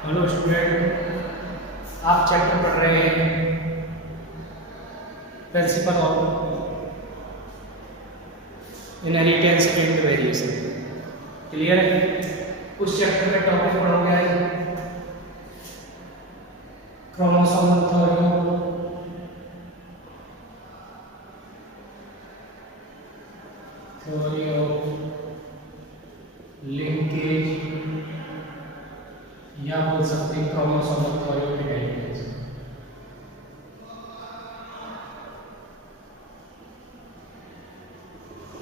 Hello student, आप chapter पढ़ रहे हैं principle of inheritance and variation. Clear है? उस चैप्टर में टॉपिक पढ़ोगे आज क्रोमोसोमल थ्योरी ऑफ लिंकेज, या बोल सकते हैं क्रोमोसोमल थ्योरी ऑफ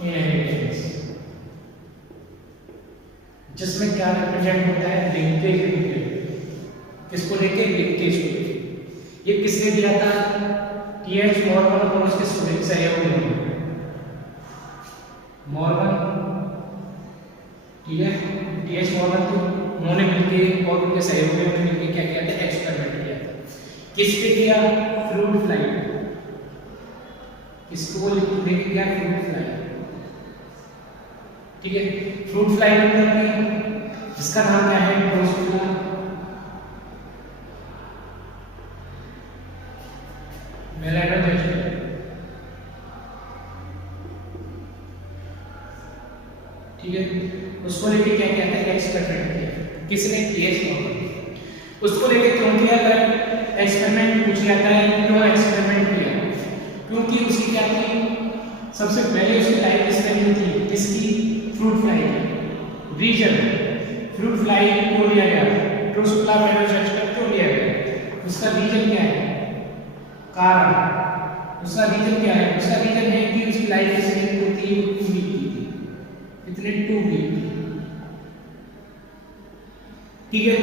इनहेरिटेंस। जिसमें क्या रिप्रेजेंट होता है? Linkage represent. किसको लेके? लिंकेज को लेके। ये किसने दिया था? टीएच मॉर्गन और उसके सहयोगी मॉर्गन, टीएच मॉर्गन को उन्होंने मिलकर और उनके सहयोगियों ने मिलकर क्या किया था? एक्सपेरिमेंट किया था। किस पे किया? Fruit fly. किसको लेके किया? Fruit fly. ठीक है, फ्रूट फ्लाई में जिसका नाम क्या है? Drosophila melanogaster. ठीक है, उसको लेके क्या किया था? एक्सपेरिमेंट किया। किसने? T H Morgan. उसको लेके क्यों किया था एक्सपेरिमेंट? पूछ जाता है क्यों एक्सपेरिमेंट किया? क्योंकि उसकी क्या थी? सबसे पहले उसकी लाइफ स्टाइल थी किसकी? फ्रूट फ्लाई की। रीजन फ्रूट फ्लाई क्यों लिया गया? ड्रोसोफिला मेलानोगास्टर क्यों लिया गया? उसका रीजन क्या है? कारण उसका रीजन क्या है? उसका रीजन है कि उसकी लाइफ स्टाइल जो थी टू वीक थी। कितने? 2 वीक थी। ठीक है,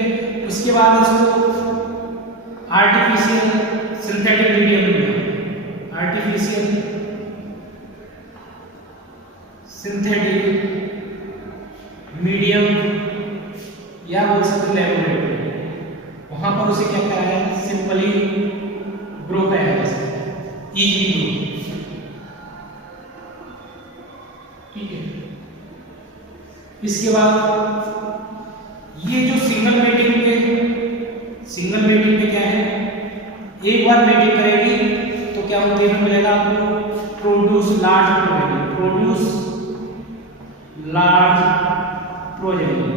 उसके बाद उसको आर्टिफिशियल सिंथेटिक मीडियम मिला। आर्टिफिशियल सिंथेटिक मीडियम या बोल सकते लैबोरेटरी। वहां पर उसे क्या कराया? सिंपली ग्रो कराया जा सकता है, इजीली ग्रो। ठीक है, इसके बाद ये जो सिंगल मेटिंग में क्या है? एक बार मेटिंग करेगी तो क्या देखने मिलेगा आपको? Produce large progeny. Produce large progeny,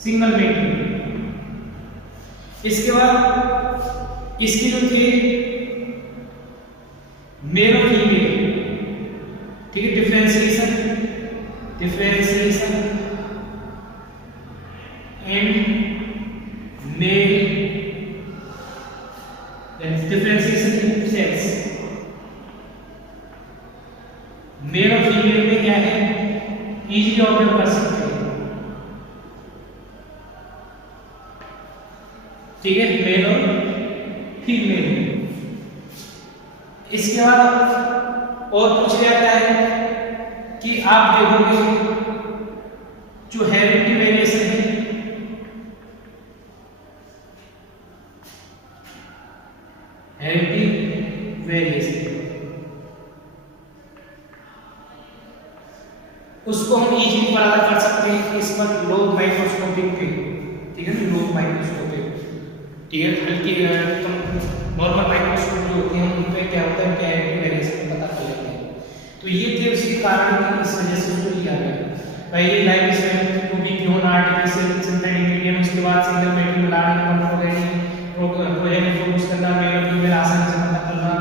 single mating. इसके बाद इसकी जो थी मेल और फीमेल, ठीक है, differentiation and male differentiation in sex. Male और फीमेल में क्या है? इजीली ऑब्जर्व कर सकते हैं। ठीक है, मेल और फीमेल। इसके बाद और पूछ जाता है कि आप देखोगे जो हेरिडिटी वेरिएशन है, हेरिडिटी वेरिएशन उसको हम इजीली पता कर सकते हैं इस पर लोब माइक्रोस्कोपिक पे। ठीक है ना, लोब माइक्रोस्कोपिक। ठीक है, हल्की नॉर्मल माइक्रोस्कोप जो होती है उन पे क्या होता है? क्या हेरिडिटी वेरिएशन पता चल जाता है। तो ये थे उसके कारण कि इस वजह से उसको लिया गया। पहली लाइफ स्टाइल टू बी क्यों आर्टिफिशियल सिंथेटिक मीडियम, उसके बाद सिंगल मेटिंग मिलाने प्रोजेनी फोकस करना, मेल और फीमेल आसानी से पता करना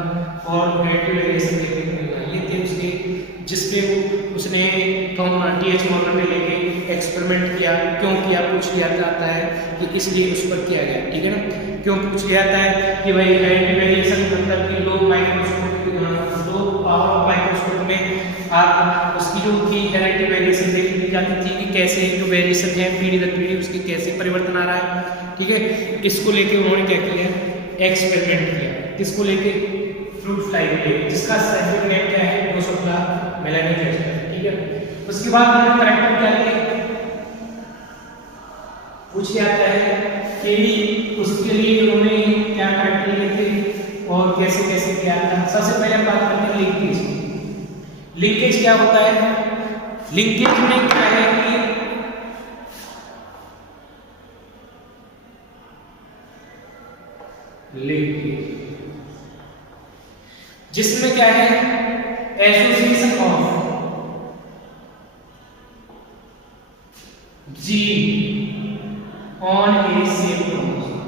और हेरिडिटी वेरिएशन देखने को मिलना। ये थे उसके जिसपे उसने टीएच मॉर्गन ने लेके एक्सपेरिमेंट किया। क्यों किया? पूछ लिया जाता है कि इसलिए उस पर किया गया। ठीक है ना, क्यों पूछ लिया जाता है कि भाई हेरिडिटी वेरिएशन मतलब कि लो पावर माइक्रोस्कोप में आप उसकी जो थी हेरिडिटी वेरिएशन देखी जाती थी कि कैसे जो वेरिएशन है पीढ़ी दर पीढ़ी उसकी कैसे परिवर्तन आ रहा है। ठीक है, इसको लेके उन्होंने क्या किया? एक्सपेरिमेंट किया। किसको लेके? फ्रूट फ्लाई को लेके, जिसका साइंटिफिक नेम क्या है? Drosophila melanogaster. ठीक है, उसके बाद उन्होंने कैरेक्टर क्या किया? पूछ जाता है कि उसके लिए उन्होंने क्या कैरेक्टर लिए थे और कैसे कैसे किया था। सबसे पहले हम बात करते हैं लिंकेज। लिंकेज क्या होता है? लिंकेज में क्या है कि लिंकेज, जिसमें क्या है association of gene on A same chromosome,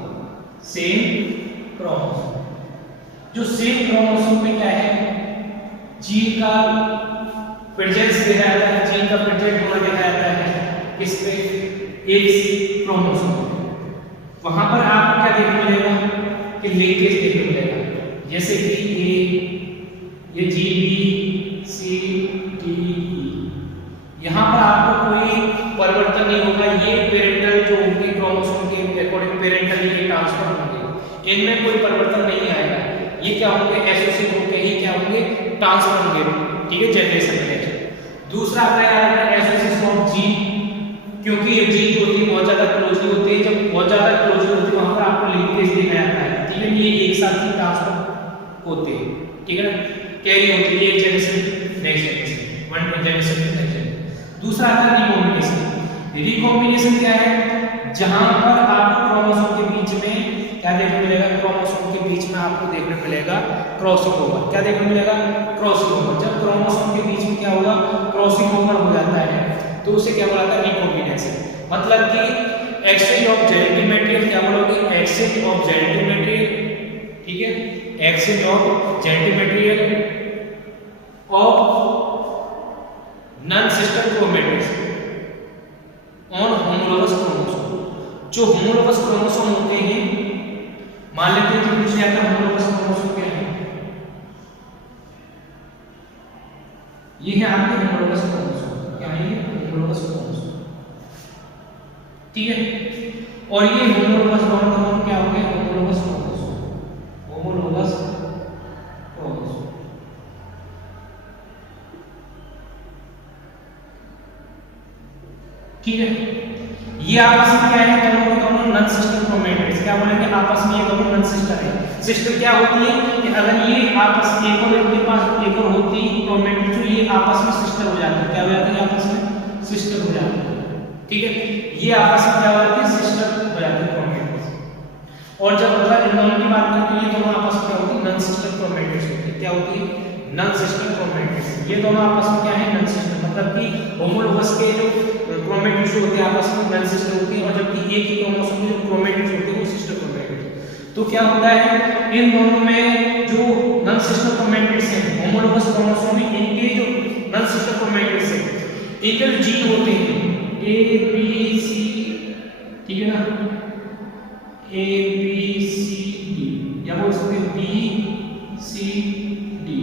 same chromosome. जो सेम क्रोमोसोम में क्या है जीन का प्रेजेंस देखा जाता है, जीन का प्रेजेंट होना देखा जाता है किस पे, एक क्रोमोसोम। वहां पर आपको क्या देखने मिलेगा कि लिंकेज देखने मिलेगा, जैसे कि ये G B C D E, यहाँ पर आपको कोई परिवर्तन नहीं होगा। ये पेरेंटल जो होंगे क्रोमोसोम के अकॉर्डिंग पेरेंटली ये ट्रांसफर होंगे, इनमें कोई परिवर्तन नहीं आएगा। ये क्या होंगे एसोसिएट होकर ही क्या होंगे ट्रांसफर होंगे, ठीक है, जनरेशन में। दूसरा आता है एसोसिएशन ऑफ जीन, क्योंकि ये जीन जो होती है बहुत ज्यादा क्लोजली होती है, जब बहुत ज्यादा क्लोजली होती है वहां पर आपको लिंकेज देखा जाता है, ठीक है, ये एक साथ ही ट्रांसफर होते हैं, ठीक है ना, कैरी होती है एक generation next generation, one generation to next generation. दूसरा आता है रिकॉम्बिनेशन। रिकॉम्बिनेशन क्या है, जहां पर आपको क्रोमोसोम के बीच में क्या देखने मिलेगा, क्रोमोसोम के बीच में आपको देखने मिलेगा क्रॉसिंग ओवर। क्या देखने मिलेगा, क्रॉसिंग ओवर। जब क्रोमोसोम के बीच में क्या होगा क्रॉसिंग ओवर हो जाता है तो उसे क्या बोला जाता है रिकॉम्बिनेशन। मतलब कि एक्सचेंज ऑफ जेनेटिक मटेरियल, क्या बोलोगे एक्सचेंज ऑफ जेनेटिक मटेरियल, ठीक है, exchange of genetic material of non sister chromatids on homologous chromosome. जो होमोलोगस क्रोमोसोम होते हैं, मान लेते हैं कि पूछ लिया था होमोलोगस क्रोमोसोम क्या है, ये है आपके होमोलोगस क्रोमोसोम। क्या है ये होमोलोगस क्रोमोसोम, ठीक है, और ये होमोलोगस क्रोमोसोम क्या हो गया होमोलोगस क्रोमोसोम, होमोलोगस क्रोमोसोम, ठीक है। ये आपस में क्या है, दोनों नॉन सिस्टर क्रोमेटिड्स, क्या बोलेंगे आपस में ये दोनों नॉन सिस्टर है। सिस्टर क्या होती है कि अगर ये आपस एक और इनके पास एक और होती क्रोमेटिड, तो ये आपस में सिस्टर हो जाती है। क्या हो जाती है आपस में सिस्टर हो जाती है, ठीक है, ये आपस में क्या हो जाती है सिस्टर हो जाती है क्रोमेटिड्स। और जब अगर इन दोनों की बात करें तो ये दोनों आपस में क्या होती है नॉन सिस्टर क्रोमेटिड्स होती है। क्या होती है नॉन सिस्टर क्रोमेटिड्स, ये दोनों आपस में क्या है नॉन सिस्टर, मतलब कि होमोलोगस के जो क्रोमेटिड्स होते हैं आपस में नॉन सिस्टर होते हैं, और जबकि एक ही क्रोमोसोम में जो क्रोमेटिड्स होते हैं वो सिस्टर क्रोमेटिड्स। तो क्या होता है इन दोनों में जो नॉन सिस्टर क्रोमेटिड्स हैं होमोलोगस क्रोमोसोम में, इनके जो नॉन सिस्टर क्रोमेटिड्स हैं इनके जो जीन होते हैं ए बी सी, ठीक है ना, ए बी सी डी, या बोल सकते हैं बी सी डी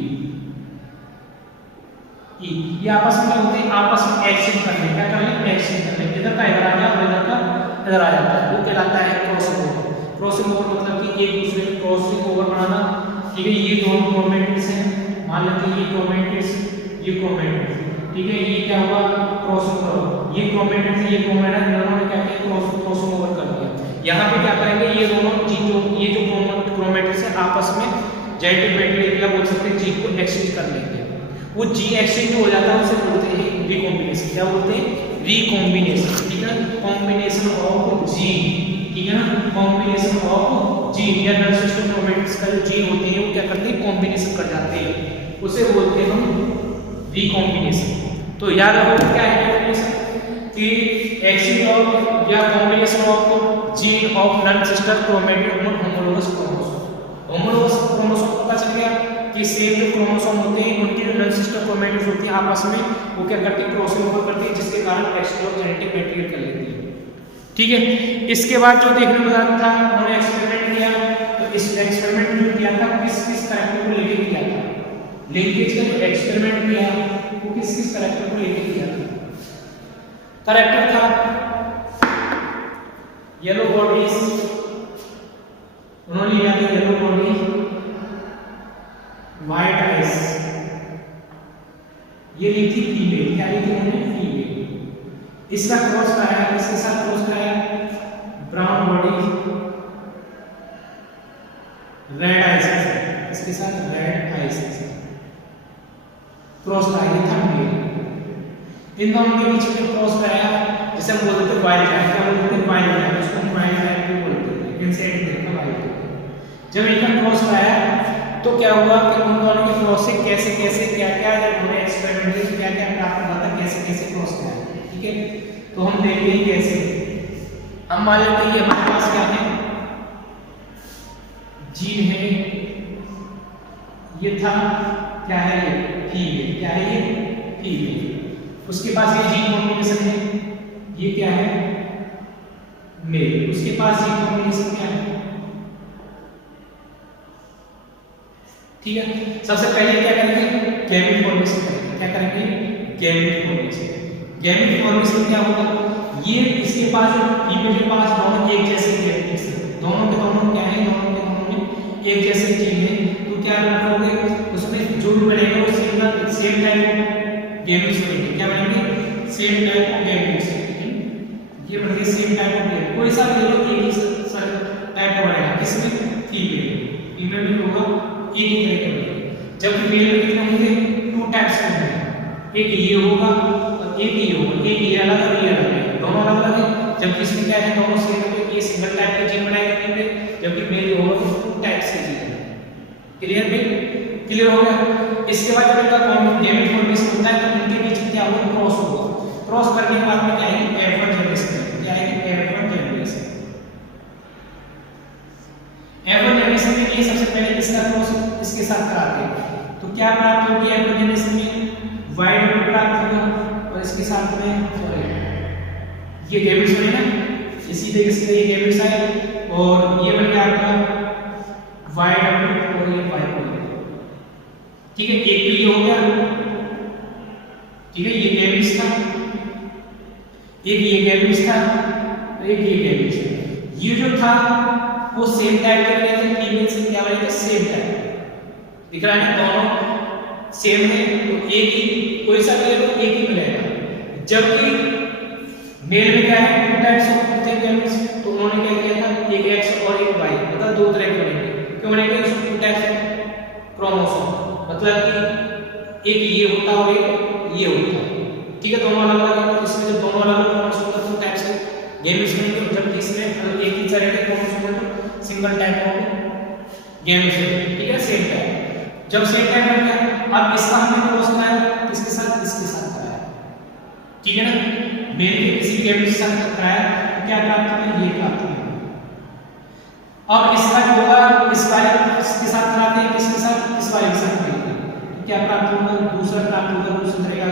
ई, ये आपस में क्या होते हैं आपस में एक्सचेंज करने, क्या कर ले एक्सचेंज करने, इधर का इधर आ गया और इधर का इधर आ जाता है, वो कहलाता है क्रॉसिंग ओवर। क्रॉसिंग ओवर मतलब कि एक दूसरे में क्रॉसिंग ओवर बनाना, ठीक है। ये दोनों क्रोमेटिड्स हैं, मान लेते हैं ये क्रोमेटिड्स ये क्रोमेटिड्स, ठीक है, ये क्या हुआ क्रॉसिंग ओवर, ये क्रोमेटिड्स ये क्रोमेटिड दोनों ने क्या किया क्रॉसिंग ओवर कर दिया। यहाँ पे क्या करेंगे ये दोनों जीन जो ये जो क्रोमेटिड्स है आपस में जेनेटिक मटेरियल या बोल सकते हैं जीन को एक्सचेंज कर लेंगे। वो जीन एक्सचेंज हो जाता है उसे बोलते हैं रिकॉम्बिनेशन। क्या बोलते हैं रिकॉम्बिनेशन, ठीक है, कॉम्बिनेशन ऑफ जीन, ठीक है ना, कॉम्बिनेशन ऑफ जीन या नॉन सिस्टर क्रोमेटिड्स का जो जीन होते हैं वो क्या करते हैं कॉम्बिनेशन कर जाते हैं, उसे बोलते हैं हम रिकॉम्बिनेशन। तो याद रखो क्या है रिकॉम्बिनेशन कि एक्सचेंज ऑफ या combination of gene of non sister chromatid on homologous chromosome. Homologous chromosome पता चल गया कि सेम जो क्रोमोसोम होते हैं उनकी जो नॉन सिस्टर क्रोमेटिड्स होती हैं आपस में वो क्या करती है क्रॉसिंग ओवर करती है, जिसके कारण एक्सचेंज ऑफ जेनेटिक मटेरियल कर लेती है, ठीक है। इसके बाद जो देखने को मिला था उन्होंने एक्सपेरिमेंट किया, तो इस एक्सपेरिमेंट जो किया था किस किस कैरेक्टर को लेके किया था, लिंकेज का जो एक्सपेरिमेंट किया वो किस किस कैरेक्टर को लेके किया था। कैरेक्टर था येलो बॉडीज, उन्होंने लिया था येलो बॉडी, व्हाइट आइज, ये ली थी फीमेल, क्या ली थी उन्होंने फीमेल। इसका क्रॉस कराया, इसके साथ क्रॉस कराया ब्राउन बॉडी रेड आइज, इसके साथ रेड आइज क्रॉस कराया था मेल। इन दोनों के बीच में क्रॉस कराया जिसे हम बोलते थे वाइल्ड टाइप, क्या बोलते थे वाइल्ड टाइप, उसको वाइल्ड टाइप भी बोलते थे, इनसे एक देखा वाइल्ड टाइप। जब इनका क्रॉस लाया तो क्या हुआ कि उन दोनों के क्रॉस से कैसे कैसे क्या क्या जब उन्होंने एक्सपेरिमेंट क्या क्या प्राप्त हुआ था, कैसे कैसे क्रॉस किया। ठीक है, तो हम देखेंगे कैसे। हम मान लेते हैं हमारे पास क्या है, जीन है, ये था क्या है, ये फीमेल, क्या है ये फीमेल। उसके पास ये जीन कॉम्बिनेशन है, ये क्या है मेल। उसके पास जीन कॉम्बिनेशन क्या है, ठीक है। सबसे पहले क्या करेंगे, गैमेट फॉर्मेशन करेंगे। क्या करेंगे, गैमेट फॉर्मेशन। गैमेट फॉर्मेशन क्या होगा, ये इसके पास फीमेल के पास दोनों एक जैसे गैमेट्स हैं, दोनों के दोनों क्या है, दोनों के दोनों में एक जैसे जीन है। तो क्या करोगे, उसमें जो भी बनेगा वो सेम टाइप गैमेट्स बनेंगे। क्या बनेंगे, सेम टाइप ऑफ गैमेट्स। ये बनेंगे सेम टाइप ऑफ गैमेट, कोई सा भी लो एक ही टाइप का बनेगा। किसमें, फीमेल में होगा एक ही तरह के बनेगा। जबकि मेल में कितने होंगे, टू टाइप्स के होंगे, एक ये होगा और एक ये होगा, एक ये अलग और ये अलग है, दोनों अलग अलग है। जबकि इसमें क्या है, दोनों सेम है, ये सिंगल टाइप के जीन बनाएगा फीमेल, जबकि मेल होगा तो टू टाइप्स के जीन। क्लियर भाई, क्लियर हो गया। इसके बाद जब इनका गैमेट फॉर्मेशन होता है तो इनके बीच में क्या होगा, क्रॉस होगा। क्रॉस करने के बाद में क्या आएगी, F1 जनरेशन। क्या आएगी, F1 जनरेशन। F1 जनरेशन में ये सबसे पहले इसका क्रॉस इसके साथ कराते हैं, तो क्या प्राप्त होगी F1 जनरेशन में, वाइड प्राप्त होगा और इसके साथ में ये गैमेट्स बने ना, ये सीधे सीधे ये गैमेट्स आए और ये बन गया आपका वाइड और ये वाइड। ठीक है, एक तो ये हो गया, ठीक है, ये गैमेट्स था, एक ये गैमेट्स था, एक ये गैमेट्स था। ये जो था वो सेम टाइप के बने थे, फीमेल से क्या बनेगा, सेम टाइप। दिख रहा है, दोनों सेम है तो एक ही, कोई सा भी तो एक ही मिलेगा। जबकि मेल में क्या है, टू टाइप्स ऑफ गैमेट्स, तो उन्होंने क्या किया था, एक एक्स और एक वाई, मतलब दो तरह के बनेंगे। क्यों बनेंगे, टू टाइप्स क्रोमोसोम, मतलब कि एक ये होता और एक ये होता। ठीक है, दोनों अलग अलग है, तो इसमें जब दोनों अलग अलग क्रोमोसोम का टू टाइप्स है गैमेट्स बनेंगे, जब इसमें एक ही तरह के क्रोमोसोम है तो सिंगल टाइप ऑफ गैमेट्स है। ठीक है, सेम टाइप। जब सेम टाइप बन गया, अब इसका हमने क्रॉस कराया किसके साथ, इसके साथ कराया। ठीक है ना, मेल के किसी गैमेट के साथ कराया तो क्या प्राप्त हुआ, ये प्राप्त हुआ। अब इसका जो होगा, इस वाले के साथ कराते हैं, किसके साथ, इस वाले के साथ कराते हैं, तो क्या प्राप्त होगा, दूसरा प्राप्त होगा, दूसरा तरह का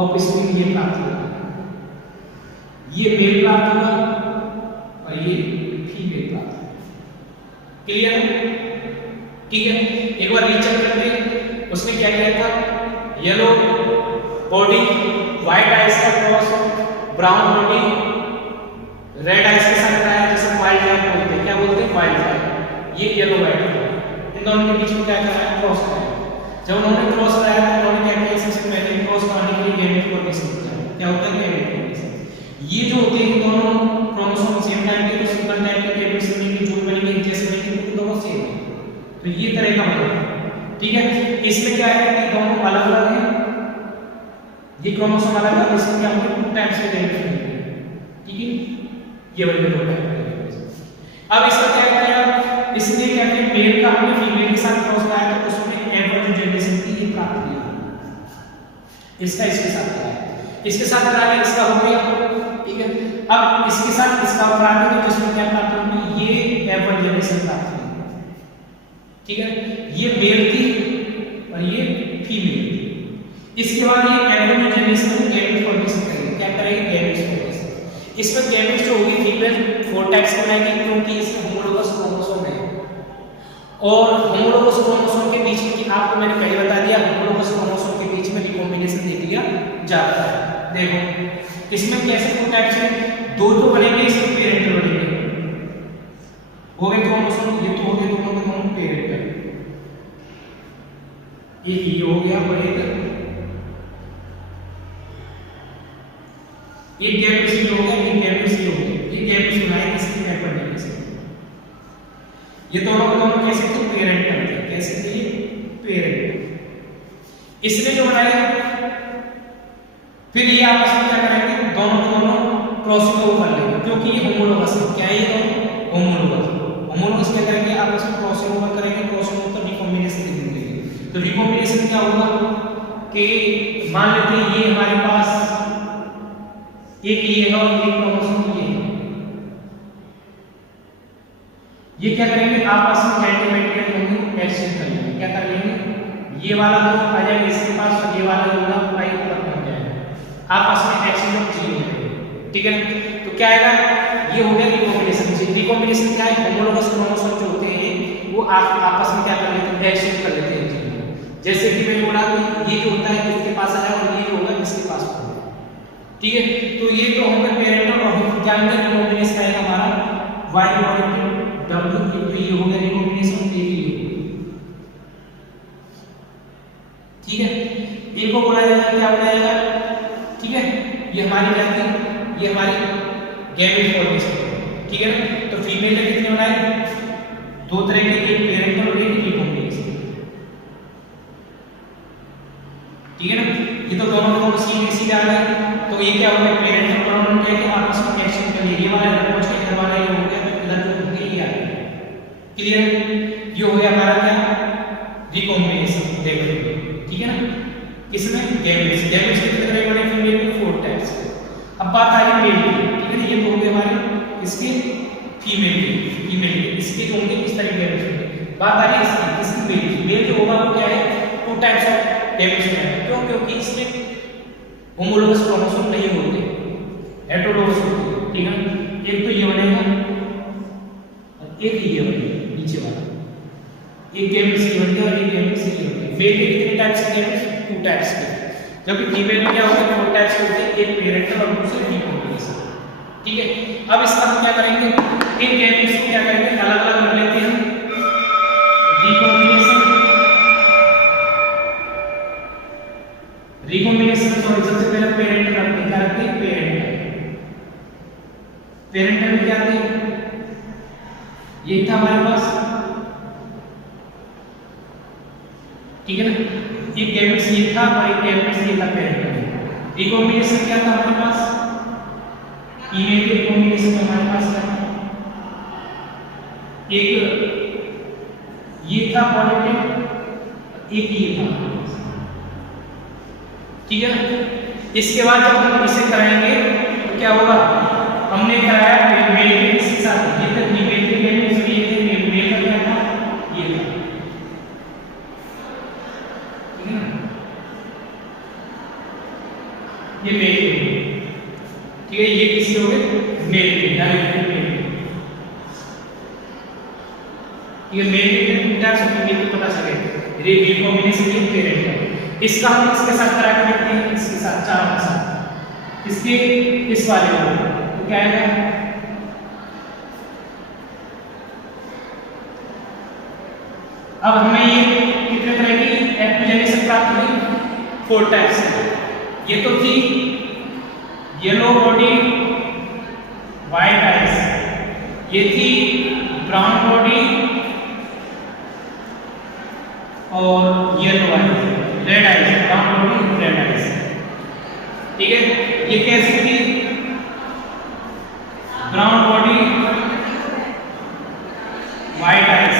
ऑफ स्प्रिंग ये प्राप्त होगा। ये मेल प्राप्त होगा और ये फीमेल प्राप्त होगा। क्लियर है, ठीक है। एक बार रीचेक करते हैं, उसने क्या किया था, येलो बॉडी व्हाइट आइज का cross, brown body red eyes के साथ कराया, जिसे वाइल्ड लाइफ बोलते हैं। क्या बोलते हैं, वाइल्ड लाइफ। ये येलो वाइट, इन दोनों के बीच में क्या कराया, क्रॉस कराया। जब उन्होंने क्रॉस कराया तो उन्होंने क्या किया, सबसे पहले क्रॉस कराने के लिए गैमेट फॉर्मेशन होता है। क्या होता है, गैमेट फॉर्मेशन। ये जो होते हैं दोनों क्रोमोसोम सेम टाइप के, तो सिंगल टाइप के गैमेट्स बनेंगे, जो बनेंगे जैसे बनेंगे दोनों सेम है, तो ये तरह का बनेगा। ठीक है, इसमें क्या है कि दोनों अलग अलग हैं, ये क्रोमोसोम अलग अलग, इसमें क्या होंगे, टू टाइप्स के गैमेट्स बनेंगे। ठीक है, ये बनेंगे दो टाइप के। अब इसका क्या किया, इसने क्या किया, मेल का हमने फीमेल के साथ क्रॉस कराया तो उसमें F1 जनरेशन की ये प्राप्त किया। इसका इसके साथ कराया, इसके साथ कराया, इसका हो गया। ठीक है, अब इसके साथ इसका प्राप्त किया तो इसमें क्या प्राप्त होगी, ये F1 जनरेशन प्राप्त हुई। ठीक है, ये मेल थी और ये फीमेल थी। इसके बाद ये F1 जनरेशन में गैमेट फॉर्मेशन करेगी। क्या करेगी, गैमेट फॉर्मेशन। इसमें गैमेट्स जो होगी फीमेल 4 टाइप्स की बनाएगी, क्योंकि इसमें होमोलोगस क्रोमोसोम है। और होमोलोगस क्रोमोसोम के बीच में, आपको मैंने पहले बता दिया, होमोलोगस क्रोमोसोम के बीच में रिकॉम्बिनेशन दे दिया जाता है। देखो इसमें कैसे 4 टाइप्स हैं, दो तो बनेंगे, इसमें पेरेंटल बनेंगे, हो गए क्रोमोसोम, ये तो हो गए दोनों के दोनों पेरेंटल। एक ये हो गया और एक गैप सी हो गया, एक गैप सी हो गया, एक गैप सी बनाया किसी गैप पर नहीं से। ये दोनों कैसे थे, पेरेंटल थे। कैसे थे, पेरेंट। इसने जो बनाया, फिर ये आपस में क्या करेंगे, दोनों क्रॉसिंग ओवर कर लेंगे, क्योंकि ये होमोलोगस है। क्या है, ये दोनों होमोलोगस। होमोलोगस क्या करेंगे, आप से क्या होगा कि मान लेते हैं ये हमारे पास एक ये है और एक क्रोमोसोम ये है, ये क्या करेंगे आपस में एंटीमेट्रियल होंगे, एक्सचेंज कर लेंगे। क्या कर लेंगे, ये वाला जो आ जाएगा इसके पास और ये वाला जो होगा पूरा ऊपर पहुंच जाएगा, आपस में एक्सचेंज ऑफ जीन हो जाएगा। ठीक है, तो क्या आएगा, ये हो गया रिकॉम्बिनेशन। रिकॉम्बिनेशन क्या है, होमोलोगस क्रोमोसोम जो होते हैं वो आपस में क्या कर लेते हैं, एक्सचेंज कर लेते हैं जीन। जैसे कि मैंने बोला कि ये जो होता है इसके पास आया और ये होगा इसके पास होगा। ठीक है, तो ये तो होगा पेरेंटल और क्या होगा रिकॉम्बिनेशन आएगा हमारा y और w into ये हो गया रिकॉम्बिनेशन a की। ठीक है, a को बोला जाएगा क्या बोला जाएगा, ठीक है, ये हमारी जाति, ये हमारी गैमेट फॉर्मेशन। ठीक है ना, तो फीमेल में कितने बनाए, दो तरह के, एक पेरेंटल और एक रिकॉम्बिनेशन। ठीक है ना, ये तो दोनों को सीधे आ गए। तो ये क्या हो गया, पेरेंटल प्रोनोन क्या है, आपस में एक्सचेंज कर लिए, ये वाला इधर पहुंच के इधर वाला ये हो गया, तो इधर जो होंगे ये आ गया। क्लियर, ये हो गया हमारा क्या, रिकॉम्बिनेशन। देखो ठीक है ना, इसमें गैमेट्स कितने तरह के बने, फीमेल में 4 टाइप्स। अब बात आ रही मेल की। ठीक है ना, ये तो हो गए हमारे इसके फीमेल के, इसके होंगे इस तरह के गैमेट्स। बात आ रही है इसकी मेल जो होगा वो क्या है, 2 टाइप्स ऑफ गैमेट्स में। क्यों, क्योंकि इसमें होमोलोगस क्रोमोसोम नहीं होते, हेटेरोलोगस होते हैं। ठीक है, एक तो ये बनेगा और एक ये बनेगा नीचे वाला, एक गैमेट्स ये बनते हैं और एक गैमेट्स ये बनते हैं। मेल के कितने टाइप्स के गैमेट्स, 2 टाइप्स के, जबकि फीमेल में क्या होता है 4 टाइप्स के होते हैं, एक पेरेंटल और दूसरे रिकॉम्बिनेशन। ठीक है, अब इसका हम क्या करेंगे, इन गैमेट्स को क्या करेंगे, अलग-अलग कर लेते हैं, रिकॉम्बिनेशन। सॉरी, सबसे पहले पेरेंटल रखते हैं, क्या रखते हैं, पेरेंटल में क्या थे, ये था हमारे पास। ठीक है ना, एक गैमेट्स ये था और एक गैमेट्स ये था पेरेंटल। रिकॉम्बिनेशन क्या था हमारे पास, फीमेल के रिकॉम्बिनेशन में हमारे पास क्या था, एक ये था पॉजिटिव, एक ये था। ठीक है ना, इसके बाद जब हम इसे कराएंगे तो क्या होगा, हमने कराया मेल के इसके साथ, ये तक फीमेल के गैमेट्स भी ये थे, मेल का क्या था, ये था। ठीक है ना, ये मेल के, ठीक है, ये किसके हो गए, मेल के, डायरेक्ट मेल। ये मेल के क्या सब फीमेल को पता चले, रिकॉम्बिनेशन ये पेरेंटल। इसका हम इसके साथ करा के देखते हैं, इसके साथ, चारों के साथ, इसके इस वाले को, तो क्या आएगा, अब हमें ये कितने तरह की एप्लीकेशन प्राप्त हुई, 4 टाइप्स। ये तो थी येलो बॉडी व्हाइट आइज, ये थी ब्राउन बॉडी और yellow eyes, red eyes, brown body red eyes. ठीक है, ये कैसी थी, ब्राउन बॉडी व्हाइट आइज,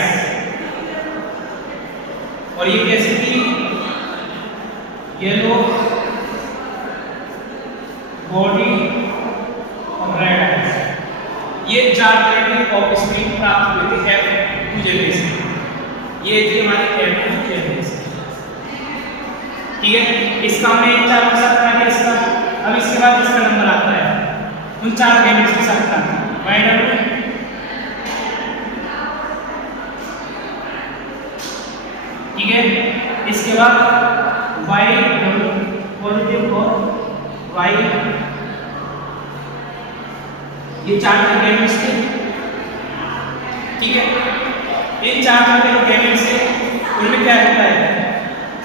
और ये कैसी थी, येलो बॉडी और रेड आइज। ये 4 तरह के ऑफस्प्रिंग प्राप्त हुए थे F2 जनरेशन। ये थी हमारी F2 जनरेशन। ठीक है, इसका हमने 4 के साथ करा दिया इसका। अब इसके बाद इसका नंबर आता है उन 4 गैमेट्स के साथ का YW, ठीक है, इसके बाद YW पॉजिटिव और Y, ये 4 गैमेट्स थे। ठीक है, इन 4 गैमेट्स से उनमें क्या होता है,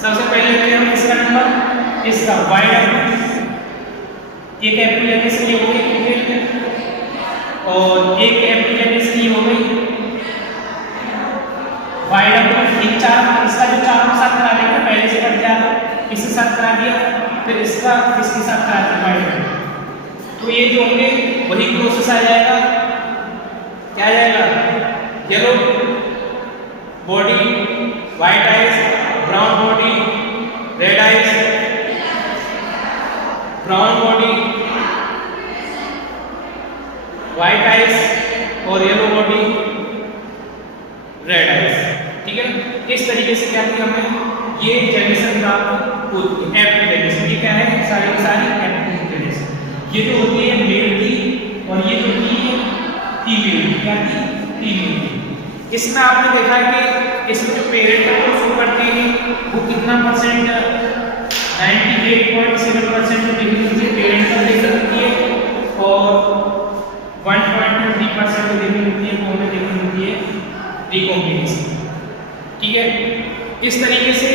सबसे पहले लेते हैं हम इसका नंबर, इसका YW, एक एप्लीकेशन ये हो गई फीमेल में और एक एप्लीकेशन ये हो गई YW। इन 4 इसका जो 4 के साथ करा देंगे, पहले से कट गया था, इसके साथ करा दिया, फिर इसका इसके साथ करा दिया YW। तो ये जो होंगे वही प्रोसेस आ जाएगा, क्या आ जाएगा, yellow body white eyes, brown body white eyes और येलो बॉडी रेड आइज, ठीक है ना। इस तरीके से क्या किया हमें ये जनरेशन प्राप्त होती है, एफ जनरेशन। ये क्या है, सारी सारी एफ जनरेशन। ये जो होती है मेल की और ये जो होती है फीमेल की, क्या थी, फीमेल की। इसमें आपने देखा है कि इसमें जो पेरेंट को शो करते हैं वो कितना परसेंट, 98.7% देखने पेरेंट का देखने मिलती है और 1.3% देखने मिलती है वो हमें देखने मिलती है रिकॉम्बिनेशन, ठीक है। इस तरीके से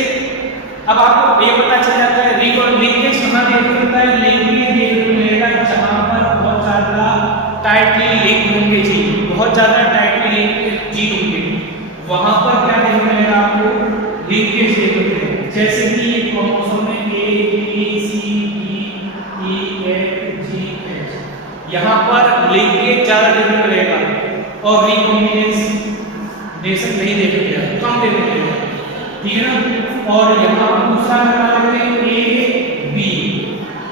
अब आपको ये पता चल जाता है लिंकेज कहाँ देखने मिलता है, लिंकेज देखने मिलेगा जहाँ पर बहुत ज़्यादा टाइटली लिंक होंगे जीन, बहुत ज़्यादा टाइटली लिंक जीन होंगे, वहाँ पर क्या देखने मिलेगा आपको, लिंकेज देखने मिलेगा। जैसे कि ये क्रोमोसोम में A B C D E F G H, यहाँ पर लिंकेज ज़्यादा देखने मिलेगा और रिकॉम्बिनेशन नहीं देखने मिलेगा, कम देखने मिलेगा, ठीक है ना। और यहाँ दूसरा A B,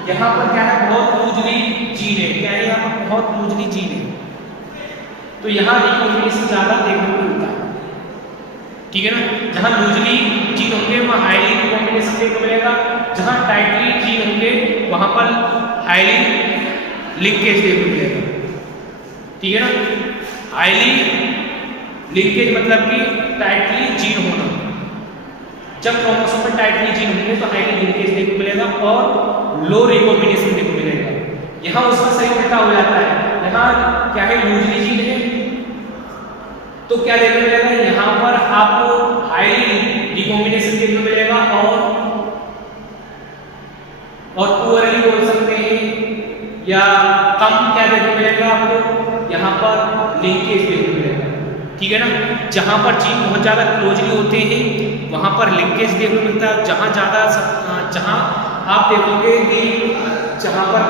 यहाँ पर क्या है, बहुत लूजली जीन है, क्या है, यहाँ पर बहुत लूजली जीन है, तो यहाँ रिकॉम्बिनेशन ज़्यादा देखने को मिलता है, ठीक है ना। जहाँ लूजली जीन होंगे वहाँ हाईली रिकॉम्बिनेशन देखने को मिलेगा, जहाँ टाइटली जीन होंगे वहाँ पर हाईली लिंकेज देखने को मिलेगा, ठीक है ना। हाईली लिंकेज मतलब कि टाइटली जीन होना, जब क्रोमोसोम में टाइटली जीन होंगे तो हाईली लिंकेज देखने को मिलेगा और लो रिकॉम्बिनेशन देखने को मिलेगा। यहाँ उसका सही उल्टा हो जाता है, यहाँ क्या है, लूजली जीन है तो क्या देखने मिलेगा, यहाँ पर आपको हाईली रिकॉम्बिनेशन देखने मिलेगा और पुअरली बोल सकते हैं या कम क्या देखने मिलेगा आपको, यहाँ पर लिंकेज देखने मिलेगा, ठीक है ना। जहाँ पर जीन बहुत ज़्यादा क्लोजली होते हैं वहाँ पर लिंकेज देखने मिलता है, जहाँ आप देखोगे कि जहाँ पर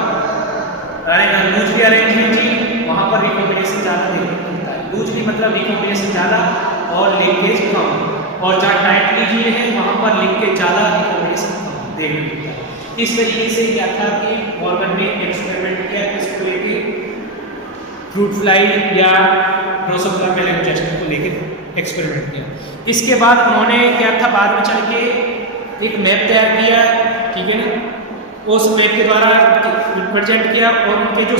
लूजली अरेंज है जीन वहाँ पर रिकॉम्बिनेशन ज़्यादा देखने को मिलता है, लूजली मतलब रिकॉम्बिनेशन ज़्यादा और लिंकेज कम, और जहाँ टाइटली जीन है वहाँ पर लिंकेज ज़्यादा रिकॉम्बिनेशन कम देखने को मिलता है। इस तरीके से क्या था कि मॉर्गन ने एक्सपेरिमेंट किया इसको लेके, फ्रूट फ्लाई या ड्रोसोफिला मेलैंगोस्टेरम को लेके एक्सपेरिमेंट किया। इसके बाद उन्होंने क्या था, बाद में चल के एक मैप तैयार किया, ठीक है ना, उस मैप के द्वारा रिप्रेजेंट किया और उनके जो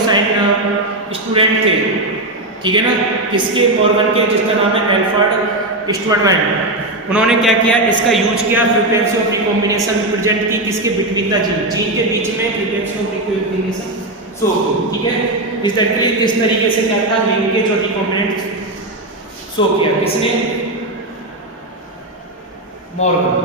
स्टूडेंट थे, ठीक है ना, किसके, मॉर्गन के, जिसका नाम है एल्फ्रेड स्टुअर्टमैन, उन्होंने क्या किया, इसका यूज किया, फ्रीक्वेंसी ऑफ रिकॉम्बिनेशन रिप्रेजेंट की किसके, बिटवीन द जीन के बीच में फ्रीक्वेंसी ऑफ रिकॉम्बिनेशन शो की, ठीक है। इस तरीके से क्या था, लिंकेज और रिकॉम्बिनेंट शो किया किसने, मॉर्गन।